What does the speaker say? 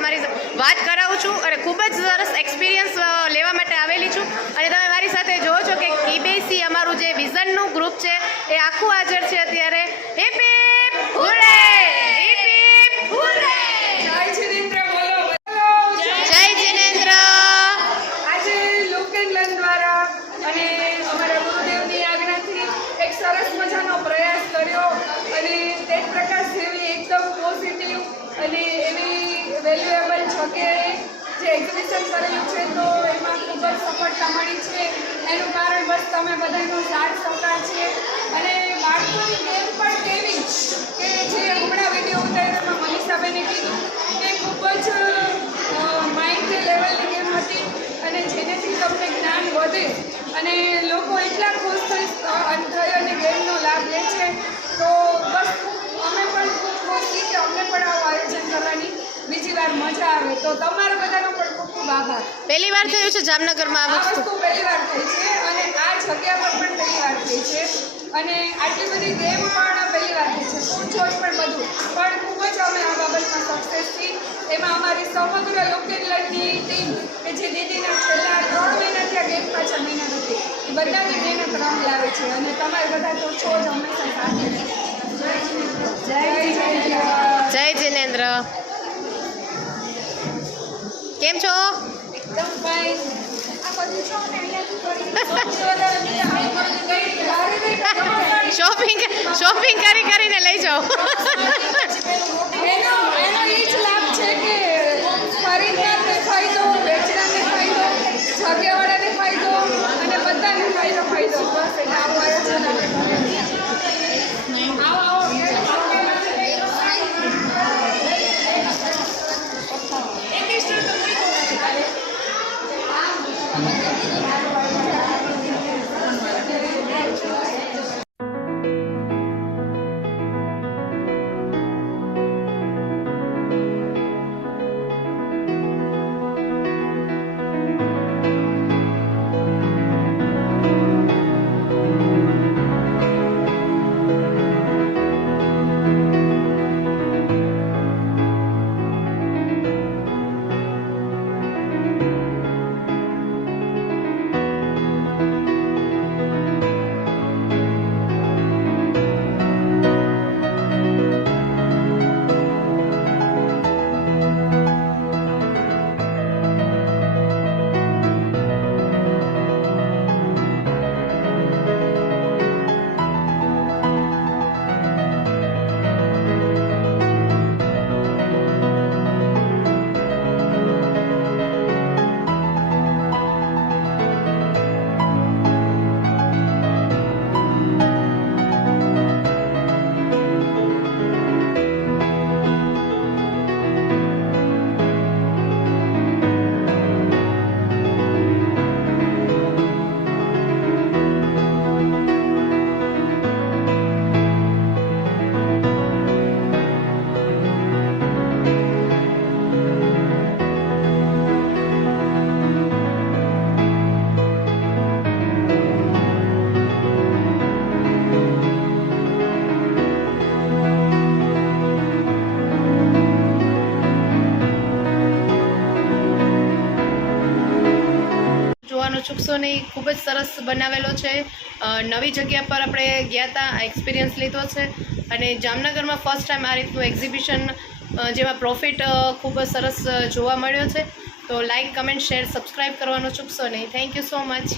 તમારી વાત કરાવું છું અને ખૂબ જ સરસ એક્સપિરિયન્સ લેવા માટે આવેલી છું. અને તમે મારી સાથે જોવો છો કે KBC અમારું જે વિઝનનું ગ્રુપ છે એ આખું હાજર છે અત્યારે. Hip hip hooray, hip hip hooray. જય જિનેન્દ્ર બોલો. જય જિનેન્દ્ર. આજે લોકકેન્દ્ર દ્વારા અને અમારા ગુરુદેવની આજ્ઞાથી એક સરસ મજાનો પ્રયાસ કર્યો અને તેજ પ્રકાશ જેવી એકદમ પોઝિટિવ અને એવી વેલ્યુએબલ જગ્યાએ જે એક્ઝિબિશન કરેલું છે તો એમાં ખૂબ જ સફળતા મળી છે. એનું કારણ બસ તમે બધાનો સાથ સહકાર છે અને બાળકોની ગેમ પણ કેવી કે જે હમણાં વિડીયો ઉતાર્યામાં મનીષાબેને કીધું કે ખૂબ જ માઇન્ડ લેવલની ગેમ હતી અને જેનેથી તમને જ્ઞાન વધે અને લોકો એટલા ખુશ થઈ અને ગેમનો લાભ લે છે. તો બસ અમે પણ ખૂબ ખુશ છીએ કે અમને પણ આવું આયોજન કરવાની બીજી વાર મજા આવે. તો તમારા બધાનો પણ ખૂબ ખૂબ આભાર. પહેલી વાર થયું છે જામનગરમાં આ આ વસ્તુ? વસ્તુ પહેલી વાર થઈ છે અને આ જગ્યા પર પણ પહેલી વાર થઈ છે અને આટલી બધી ગેમ પણ પહેલી વાર થઈ છે. ફૂડ ચોઇસ પણ બધું પણ ખૂબ જ અમે આ બાબતમાં સક્સેસ છીએ. એમાં અમારી સમગ્ર લોકકેન્દ્રની ટીમ કે જે દીદીના છેલ્લા 3 મહિનાથી આ ગેમ પાછળ મહિના નથી એ બધાની મહેનત રંગ લાવે છે અને તમારે બધા તો છો જ હંમેશા સાથે. જય જિનેન્દ્ર. જય જિનેન્દ્ર. કેમ છો? એકદમ ફાઇન. આ બધું છો ને અહીંયાથી શોપિંગ કરીને લઈ જાઓ. એનો એ જ લાભ છે કે ખરીદનારને ફાયદો, વેચનારને ફાયદો, જગ્યાવાળાને ફાયદો અને બધાને ફાયદો. બસ એટલે આવું આયોજન આપણે કરીએ. આવો ચૂકશો નહીં. ખૂબ જ સરસ બનાવેલો છે. નવી જગ્યા પર આપણે ગયા હતા, એક્સપિરિયન્સ લીધો છે અને જામનગરમાં ફર્સ્ટ ટાઈમ આ રીતનું એક્ઝિબિશન જેમાં પ્રોફિટ ખૂબ જ સરસ જોવા મળ્યો છે. તો લાઇક, કમેન્ટ, શેર, સબસ્ક્રાઈબ કરવાનો ચૂકશો નહીં. Thank you so much.